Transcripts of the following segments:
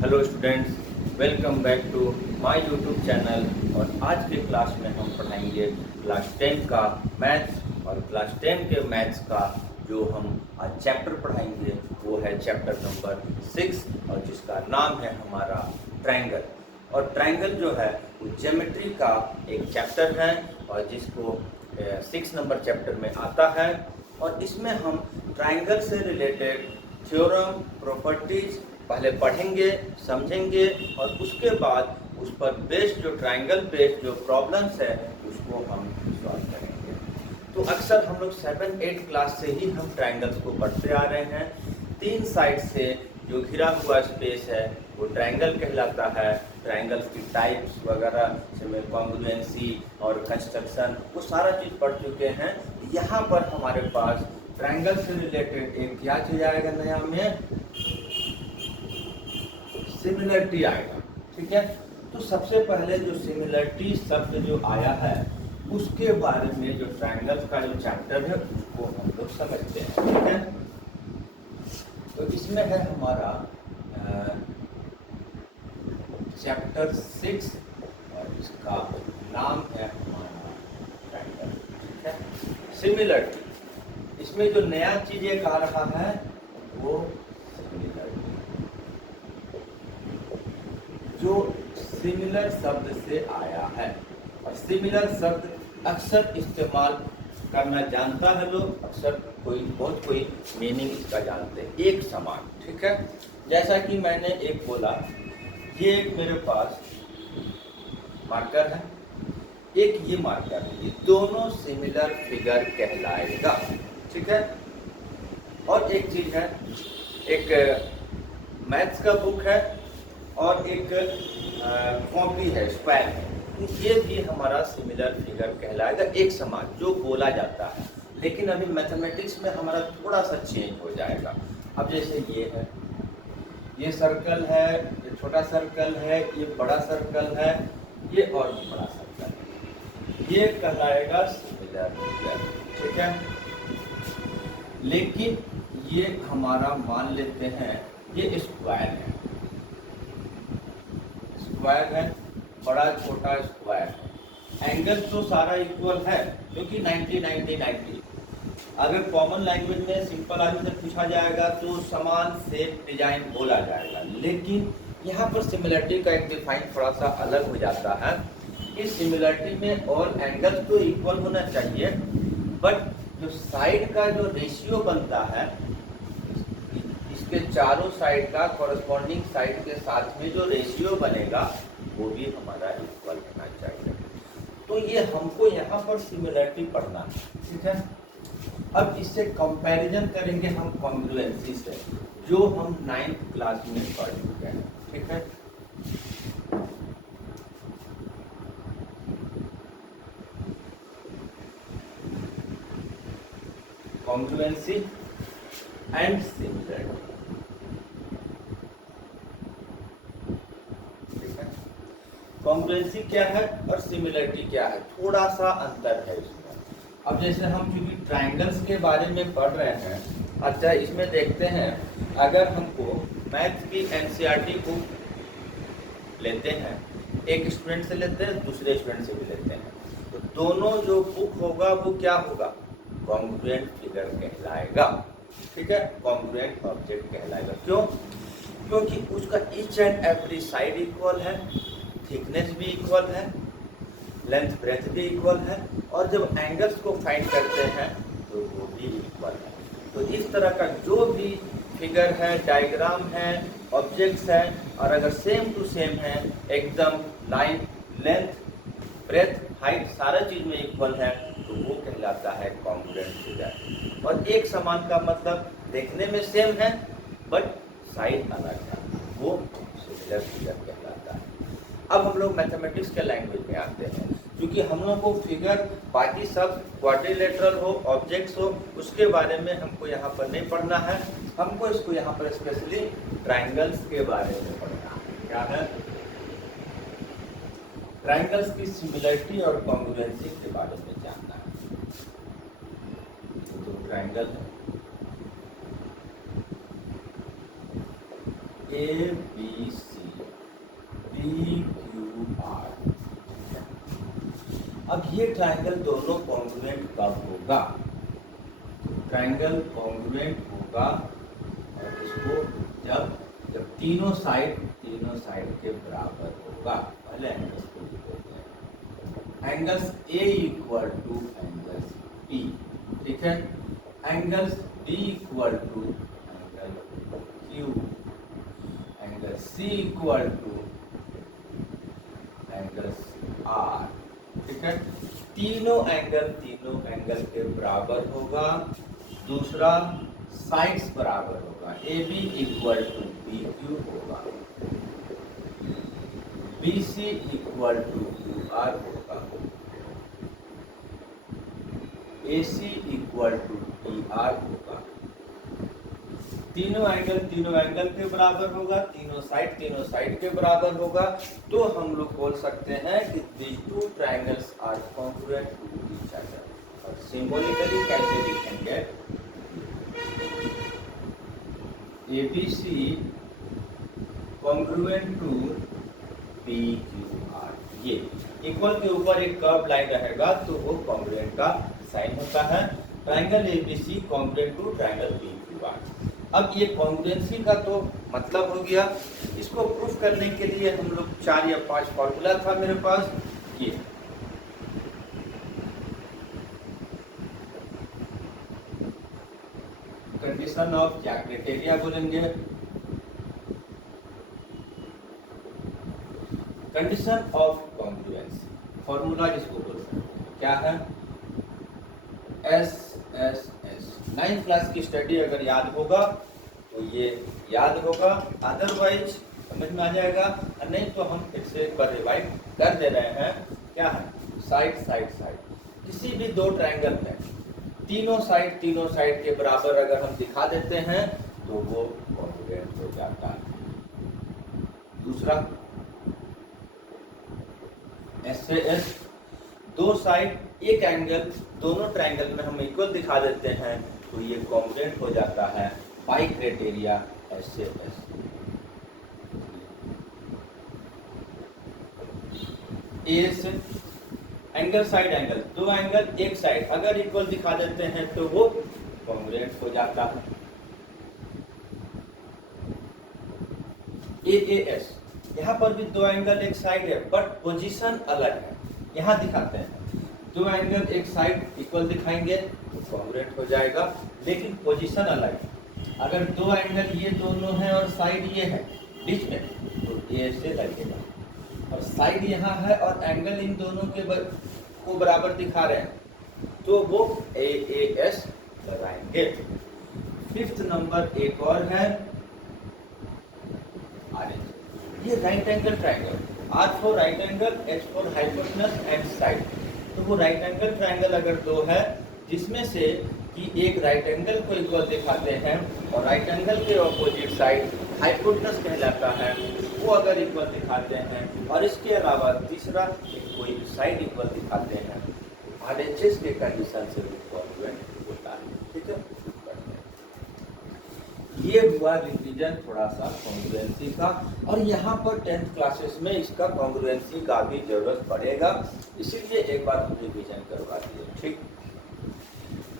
Hello students, welcome back to my YouTube channel. और आज के क्लास में हम पढ़ाएंगे क्लास 10 का मैथ्स। और क्लास 10 के मैथ्स का जो हम आज चैप्टर पढ़ाएंगे वो है चैप्टर नंबर 6, और जिसका नाम है हमारा ट्रायंगल। और ट्रायंगल जो है वो ज्योमेट्री का एक चैप्टर है और जिसको 6 नंबर चैप्टर में आता है। और इसमें हम ट्रायंगल से रिलेटेड थ्योरम, प्रॉपर्टीज पहले पढ़ेंगे, समझेंगे, और उसके बाद उस पर बेस्ड जो ट्रायंगल बेस्ड जो प्रॉब्लम्स है उसको हम सॉल्व करेंगे। तो अक्सर हम लोग 7-8 क्लास से ही हम ट्रायंगल्स को पढ़ते आ रहे हैं। 3 साइड से जो घिरा हुआ स्पेस है वो ट्रायंगल कहलाता है। ट्रायंगल्स की टाइप्स वगैरह जिसमें कॉन्ग्रुएंसी और कंस्ट्रक्शन वो सारा चीज़ पढ़ चुके हैं। यहाँ पर हमारे पास ट्रायंगल से रिलेटेड एक क्या चीज़ आएगा नया में, सिमिलरिटी आएगा। ठीक है, तो सबसे पहले जो सिमिलरिटी शब्द जो आया है उसके बारे में जो ट्रायंगल्स का जो चैप्टर है उसको हम लोग समझते हैं। ठीक है, तो इसमें है हमारा चैप्टर 6 और इसका नाम है हमारा ट्रायंगल। ठीक है, सिमिलरिटी। इसमें जो नया चीज एक आ रहा है वो सिमिलरिटी, जो सिमिलर शब्द से आया है। और सिमिलर शब्द अक्सर इस्तेमाल करना जानता है लोग, अक्सर बहुत कोई मीनिंग इसका जानते हैं, एक समान। ठीक है, जैसा कि मैंने एक बोला, ये एक मेरे पास मार्कर है, एक ये मार्कर है, ये दोनों सिमिलर फिगर कहलाएगा। ठीक है, और एक चीज है, एक मैथ्स का बुक है और एक कॉपी है, स्क्वायर है, ये भी हमारा सिमिलर फिगर कहलाएगा, एक समान जो बोला जाता है। लेकिन अभी मैथमेटिक्स में हमारा थोड़ा सा चेंज हो जाएगा। अब जैसे ये है, ये सर्कल है, ये छोटा सर्कल है, ये बड़ा सर्कल है, ये और भी बड़ा सर्कल है, ये कहलाएगा सिमिलर फिगर। ठीक है, लेकिन ये हमारा मान लेते हैं ये स्क्वायर है, स्क्वायर है, बड़ा छोटा स्क्वायर है। एंगल तो सारा इक्वल है क्योंकि 90 90 90। अगर कॉमन लैंग्वेज में सिंपल आदमी से पूछा जाएगा तो समान शेप डिजाइन बोला जाएगा। लेकिन यहाँ पर सिमिलरिटी का एक डिफाइन थोड़ा सा अलग हो जाता है कि सिमिलरिटी में ऑल एंगल्स तो इक्वल होना चाहिए, बट जो साइड का जो रेशियो बनता है, इसके चारों साइड का कॉरस्पॉन्डिंग साइड के साथ में जो रेशियो बनेगा वो भी हमारा इक्वल होना चाहिए। तो ये हमको यहाँ पर सिमिलरिटी पढ़ना है। ठीक है, अब इससे कंपैरिजन करेंगे हम कॉन्ग्रुएंसी से, जो हम 9th क्लास में पढ़ चुके हैं। ठीक है, कॉन्ग्रुएंसी एंड सिमिलरिटी। कॉन्ग्रुएंसी क्या है और सिमिलरिटी क्या है, थोड़ा सा अंतर है इसमें। अब जैसे हम चूंकि ट्रायंगल्स के बारे में पढ़ रहे हैं, अच्छा इसमें देखते हैं, अगर हमको मैथ्स की एनसीईआरटी बुक लेते हैं, एक स्टूडेंट से लेते हैं, दूसरे स्टूडेंट से भी लेते हैं, तो दोनों जो बुक होगा वो क्या होगा, कॉन्ग्रुएंट फिगर कहलाएगा। ठीक है, कॉन्ग्रुएंट ऑब्जेक्ट कहलाएगा। क्यों? क्योंकि उसका each and every side equal है, थिकनेस भी इक्वल है, लेंथ ब्रेथ भी इक्वल है, और जब एंगल्स को फाइंड करते हैं तो वो भी इक्वल है। तो इस तरह का जो भी फिगर है, डायग्राम है, ऑब्जेक्ट्स है, और अगर सेम टू सेम है, एकदम लाइन, लेंथ, ब्रेथ, हाइट सारा चीज में इक्वल है, तो वो कहलाता है कॉन्ग्रुएंट फिगर। और एक समान का मतलब देखने में सेम है बट साइड अलग है, वो सिमिलर फिगर कहलाता है। अब हम लोग मैथमेटिक्स के लैंग्वेज में आते हैं, क्योंकि हम लोग को फिगर बाकी सब क्वाड्रिलेटरल हो, ऑब्जेक्ट्स हो, उसके बारे में हमको यहाँ पर नहीं पढ़ना है। हमको इसको यहाँ पर स्पेशली ट्रायंगल्स के बारे में पढ़ना है। क्या है? ट्रायंगल्स की सिमिलरिटी और कॉन्ग्रुएंसी के बारे में जानना है। तो ट्रायंगल है A B C PQR। अब ये ट्राइंगल दोनों कॉन्ग्रुएंट कब होगा? ट्राइंगल कॉन्ग्रुएंट होगा और इसको जब तीनों साइड के बराबर होगा। पहले एंगल्स को लिखते हैं। Angles A equal to angles P, ठीक है। Angles B equal to angle Q, angle C equal to angles R, ठीक है। तीनों एंगल के बराबर होगा। दूसरा साइड्स बराबर होगा। AB इक्वल टू BQ होगा, BC इक्वल टू QR होगा, AC इक्वल टू PR होगा। तीनों एंगल के बराबर होगा, तीनों साइड के बराबर होगा। तो हम लोग बोल सकते हैं कि these two triangles are congruent to each other। और सिंबॉलिकली कैसे लिखेंगे? ABC congruent to PQR। ये इक्वल के ऊपर एक कर्व लाइन रहेगा तो वो कॉन्ग्रुएंट का साइन होता है। Triangle ABC congruent to triangle PQR। अब ये कॉन्ग्रुएंसी का तो मतलब हो गया। इसको प्रूफ करने के लिए हम लोग 4 या 5 फॉर्मूला था मेरे पास। ये कंडीशन ऑफ क्या क्राइटेरिया बोलेंगे? कंडीशन ऑफ कॉन्ग्रुएंसी, फॉर्मूला जिसको बोलते हैं क्या है? SSS। 9th क्लास की स्टडी अगर याद होगा तो ये याद होगा, अदरवाइज समझ में आ जाएगा। नहीं तो हम फिर से एक बार रिवाइज कर दे रहे हैं। क्या है? साइड किसी भी दो ट्रायंगल में तीनों साइड के बराबर अगर हम दिखा देते हैं तो वो कॉन्ग्रुएंट हो जाता है। दूसरा SAS, दो साइड एक एंगल दोनों ट्रायंगल में हम इक्वल दिखा देते हैं तो ये कॉन्ग्रुएंट हो जाता है बाई क्राइटेरिया SAS। ए से एंगल दो एंगल एक साइड अगर इक्वल दिखा देते हैं तो वो कॉन्ग्रुएंट हो जाता है। AAS, यहाँ पर भी दो एंगल एक साइड है बट पोजीशन अलग है। यहाँ दिखाते हैं दो एंगल एक साइड इक्वल दिखाएंगे तो कॉन्ग्रुएंट हो जाएगा, लेकिन पोजीशन अलग है। अगर दो एंगल ये दोनों हैं और साइड ये है बीच में तो ये से लगेगा, और साइड यहाँ है और एंगल इन दोनों के को बराबर दिखा रहे हैं तो वो AAS लगाएंगे। 5th नंबर एक और है ये right angle triangle. R for right angle, H for hypotenuse and side. तो वो राइट एंगल ट्रायंगल अगर दो है जिसमें से कि एक राइट एंगल को इक्वल दिखाते हैं और राइट एंगल के ऑपोजिट साइड हाइपोटेनस कहलाता है, वो अगर इक्वल दिखाते हैं और इसके अलावा तीसरा कोई साइड इक्वल दिखाते हैं, RHS के कंडीशन से कॉन्ग्रुएंट होता है। ठीक है, ये हुआ रिवीजन थोड़ा सा कॉन्ग्रुएंसी का, और यहाँ पर 10th क्लासेस में इसका कॉन्ग्रुएंसी का भी जरूरत पड़ेगा, इसीलिए एक बार हम रिवीजन करवा दिए। ठीक,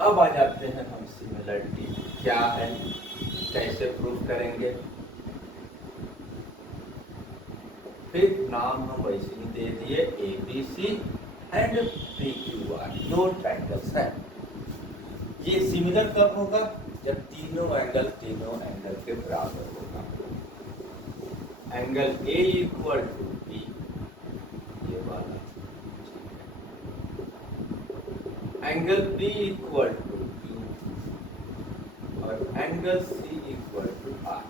अब आ जाते हैं हम सिमिलरिटी क्या है, कैसे प्रूफ करेंगे। फिर नाम हम वैसे ही दे दिए ABC एंड PQR, दो ट्रायंगल्स हैं। ये सिमिलर कब होगा? जब तीनों एंगल के बराबर होगा। Angle A equal to B, ये वाला, angle B equal to Q और angle C equal to R।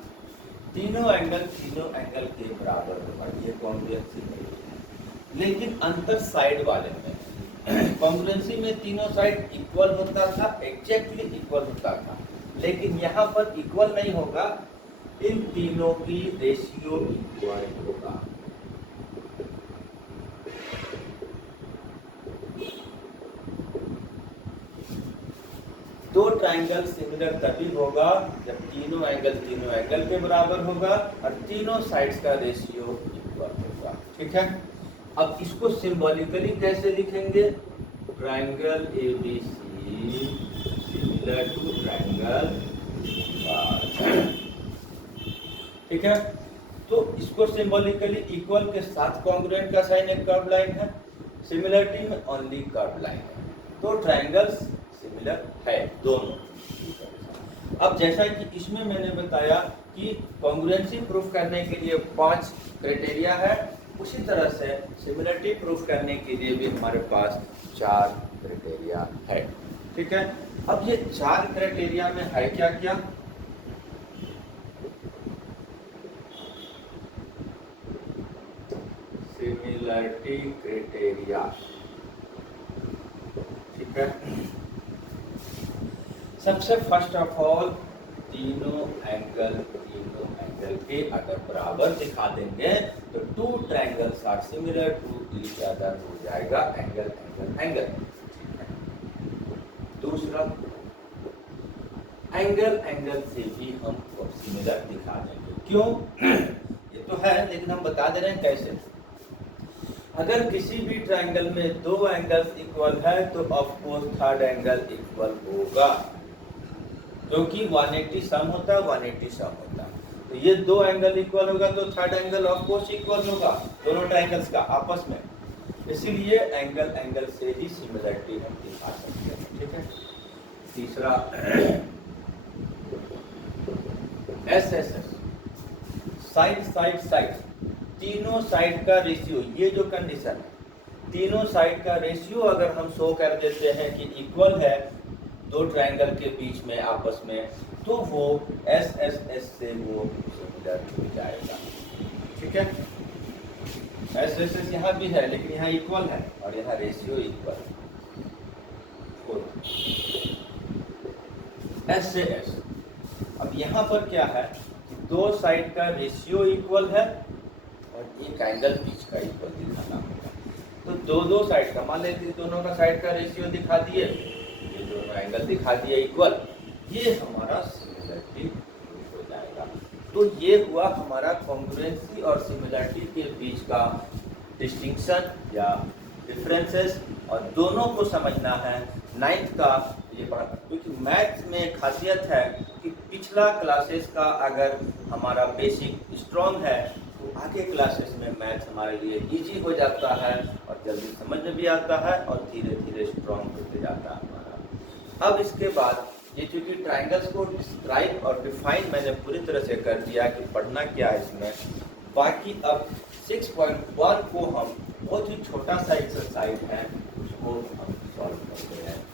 तीनों एंगल के बराबर होगा, ये कॉन्ग्रुएंसी है। लेकिन अंतर साइड वाले में, कॉन्ग्रुएंसी में तीनों साइड इक्वल होता था, एग्जैक्टली इक्वल होता था, लेकिन यहाँ पर इक्वल नहीं होगा, इन तीनों की रेशियो इक्वल होगा। दो ट्रायंगल सिमिलर तभी होगा जब तीनों एंगल के बराबर होगा और तीनों साइड्स का रेशियो इक्वल होगा। ठीक है। अब इसको सिंबॉलिकली कैसे लिखेंगे? Triangle ABC similar to triangle, ठीक है। तो इसको सिंबॉलिकली इक्वल के साथ कॉन्ग्रुएंट का साइन एक कर्व लाइन है, सिमिलरिटी में ओनली कर्व लाइन है, तो ट्राइंगल्स सिमिलर है दोनों। अब जैसा कि इसमें मैंने बताया कि कॉन्ग्रुएंसी प्रूफ करने के लिए 5 क्राइटेरिया है, उसी तरह से सिमिलरिटी प्रूफ करने के लिए भी हमारे पास 4 क्राइटेरिया है, ठीक है। अब ये 4 क्राइटेरिया में है क्या क्या? सिमिलरिटी क्राइटेरिया, ठीक है। सबसे फर्स्ट ऑफ ऑल तीनों एंगल के अगर बराबर दिखा देंगे तो 2 triangles are similar to each other हो जाएगा एंगल एंगल एंगल। दूसरा, एंगल एंगल से भी हम सिमिलर दिखा देंगे। क्यों? ये तो है, लेकिन हम बता दे रहे हैं कैसे। अगर किसी भी ट्रायंगल में 2 एंगल्स इक्वल है तो of course third angle equal होगा, क्योंकि 180 सम होता है, 180 सम होता है। तो ये 2 एंगल इक्वल होगा तो third angle of course equal होगा दोनों ट्रायंगल्स का आपस में। इसीलिए एंगल एंगल से ही सिमिलरिटी हम दिखा सकते हैं, ठीक है। तीसरा, SSS साइड साइड साइड, तीनों साइड का रेशियो, ये जो कंडीशन है, तीनों साइड का रेशियो अगर हम शो कर देते हैं कि इक्वल है 2 ट्रायंगल के बीच में आपस में, तो वो SSS से वो सिमिलर हो जाएगा, ठीक है। SSS यहाँ भी है लेकिन यहाँ इक्वल है और यहाँ रेशियो इक्वल है। S से S, अब यहाँ पर क्या है कि 2 साइड का रेशियो इक्वल है और एक एंगल बीच का इक्वल दिखाना होगा। तो दो साइड का, मान लेते दोनों का साइड का रेशियो दिखा दिए, ये दोनों एंगल दिखा दिए इक्वल, ये हमारा सिमिलरिटी हो जाएगा। तो ये हुआ हमारा कॉन्ग्रुएंसी और सिमिलरिटी के बीच का डिस्टिंक्शन या डिफरेंसेस, और दोनों को समझना है। 9th का ये बात, क्योंकि मैथ्स में खासियत है कि पिछला क्लासेस का अगर हमारा बेसिक स्ट्रॉन्ग है तो आगे क्लासेस में मैथ्स हमारे लिए इजी हो जाता है और जल्दी समझ में भी आता है और धीरे धीरे स्ट्रॉन्ग होते जाता है हमारा। अब इसके बाद ये चूँकि ट्राइंगल्स को डिस्क्राइब और डिफाइन मैंने पूरी तरह से कर दिया कि पढ़ना क्या है इसमें, बाकी अब 6.1 को हम बहुत ही छोटा सा एक्सरसाइज है उसको हम सॉल्व करते हैं।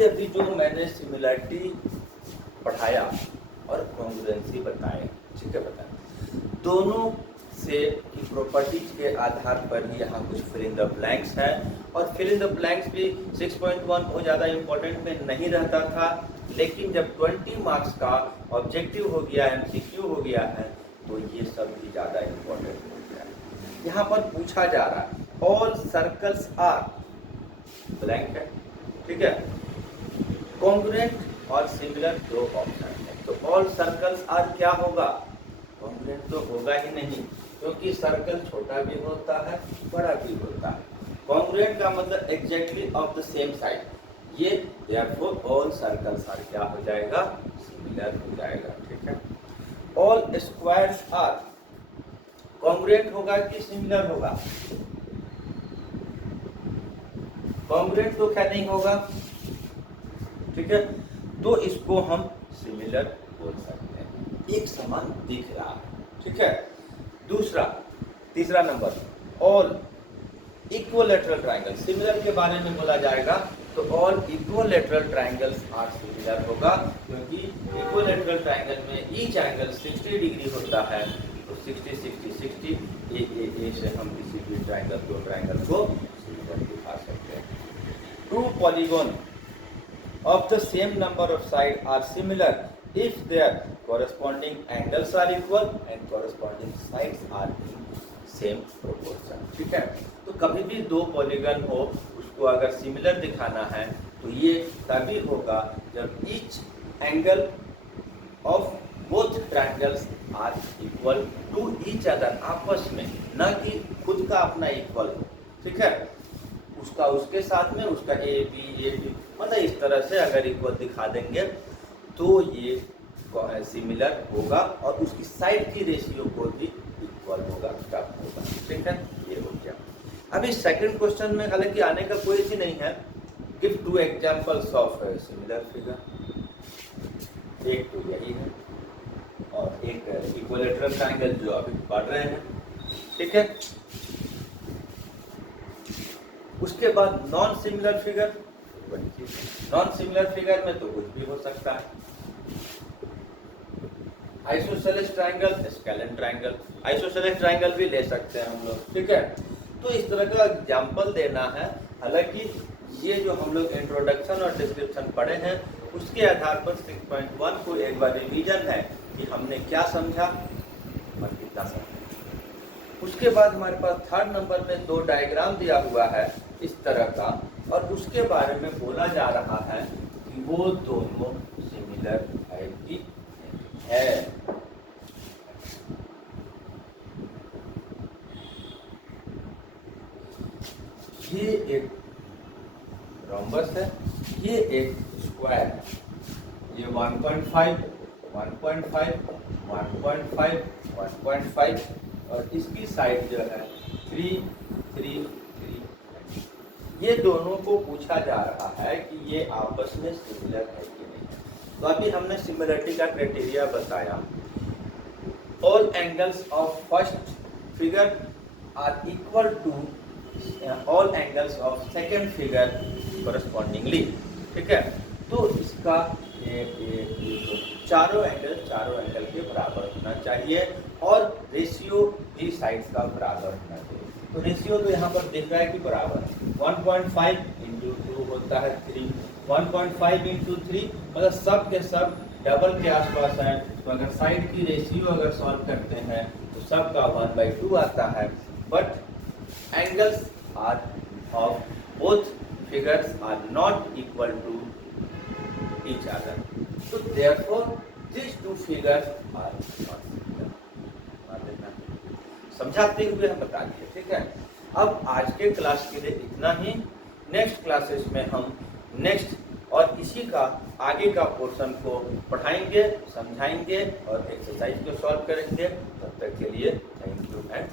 अभी जो मैंने सिमिलरिटी पढ़ाया और कॉन्ग्रुएंसी बताए, ठीक है, बताया, दोनों से की प्रॉपर्टीज के आधार पर ही यहाँ कुछ फिल इन द ब्लैंक्स है। और फिल इन द ब्लैंक्स भी 6.1 बहुत ज़्यादा इम्पोर्टेंट में नहीं रहता था, लेकिन जब 20 मार्क्स का ऑब्जेक्टिव हो गया, MCQ हो गया है, तो ये सब भी ज़्यादा इम्पोर्टेंट हो गया है। यहाँ पर पूछा जा रहा है ऑल सर्कल्स आर ब्लैंक है, ठीक है, कॉन्ग्रुएंट और सिमिलर दो ऑप्शन है। तो ऑल सर्कल्स आर क्या होगा? कॉन्ग्रुएंट तो होगा ही नहीं, क्योंकि सर्कल छोटा भी होता है बड़ा भी होता है। कॉन्ग्रुएंट का मतलब exactly of the same side, ये देयरफॉर ऑल सर्कल्स आर क्या हो जाएगा? सिमिलर हो जाएगा, ठीक है। ऑल स्क्वायर्स आर कॉन्ग्रुएंट होगा कि सिमिलर होगा? कॉन्ग्रुएंट तो क्या नहीं होगा, ठीक है, तो इसको हम सिमिलर बोल सकते हैं, एक समान दिख रहा है, ठीक है। दूसरा, तीसरा number, all equilateral triangle, similar के बारे में बोला जाएगा तो all equilateral triangles are similar होगा, क्योंकि इक्विलैटरल ट्रायंगल में ईच एंगल 60 डिग्री होता है, तो 60 60 60 ए से हम किसी भी ट्रायंगल दो ट्रायंगल को सिमिलर दिखा सकते हैं। Two polygon of the same number of sides are similar if their corresponding angles are equal and corresponding sides are in same proportion. ठीक है, तो कभी भी दो पॉलीगन हो उसको अगर सिमिलर दिखाना है तो ये तभी होगा जब each angle of both triangles are equal to each other, आपस में, ना कि खुद का अपना इक्वल हो। ठीक है, उसका उसके साथ में, उसका ए बी मतलब इस तरह से अगर इक्वल दिखा देंगे तो ये सिमिलर होगा और उसकी साइड की रेशियो को भी इक्वल होगा, तब होगा। ठीक है, ये हो गया। अभी सेकंड क्वेश्चन में हालांकि आने का कोई चीज नहीं है। Give to examples of similar figure. एक तो यही है और एक इक्विलेटरल ट्रायंगल जो अभी पढ़ रहे हैं। ठीक है, उसके बाद non similar figure. Non similar figure में तो कुछ भी हो सकता है। Isosceles triangle, scalene triangle, isosceles triangle भी ले सकते हैं हम लोग। ठीक है, तो इस तरह का एग्जाम्पल देना है। हालांकि ये जो हम लोग इंट्रोडक्शन और डिस्क्रिप्शन पढ़े हैं उसके आधार पर 6.1 को एक बार रिवीजन है कि हमने क्या समझा और कितना समझा। उसके बाद हमारे पास थर्ड नंबर में दो डायग्राम दिया हुआ है इस तरह का, और उसके बारे में बोला जा रहा है कि वो दोनों सिमिलर है कि है। ये एक रोम्बस है, ये एक स्क्वायर है। ये 1.5, 1.5, 1.5, 1.5 और इसकी साइड जो है 3, 3, 3। ये दोनों को पूछा जा रहा है कि ये आपस में सिमिलर है कि नहीं। तो अभी हमने सिमिलरिटी का क्राइटेरिया बताया। All angles of first figure are equal to all angles of second figure correspondingly। ठीक है, तो इसका चारों एंगल के बराबर होना चाहिए और रेशियो भी साइड्स का बराबर होना चाहिए। तो रेशियो तो यहाँ पर दिख रहा है कि बराबर 1.5 × 2 होता है 3, 1.5 × 3 मतलब सब के सब डबल के आसपास है। तो अगर साइड की रेशियो अगर सॉल्व करते हैं तो सब का 1/2 आता है। But angles are of both figures are not equal to each other, so therefore these two figures are not similar। समझाते हुए हम बता दिए। ठीक है, अब आज के क्लास के लिए इतना ही। नेक्स्ट क्लासेस में हम नेक्स्ट और इसी का आगे का पोर्शन को पढ़ाएंगे, समझाएंगे और एक्सरसाइज को सॉल्व करेंगे। तब तक के लिए थैंक यू एंड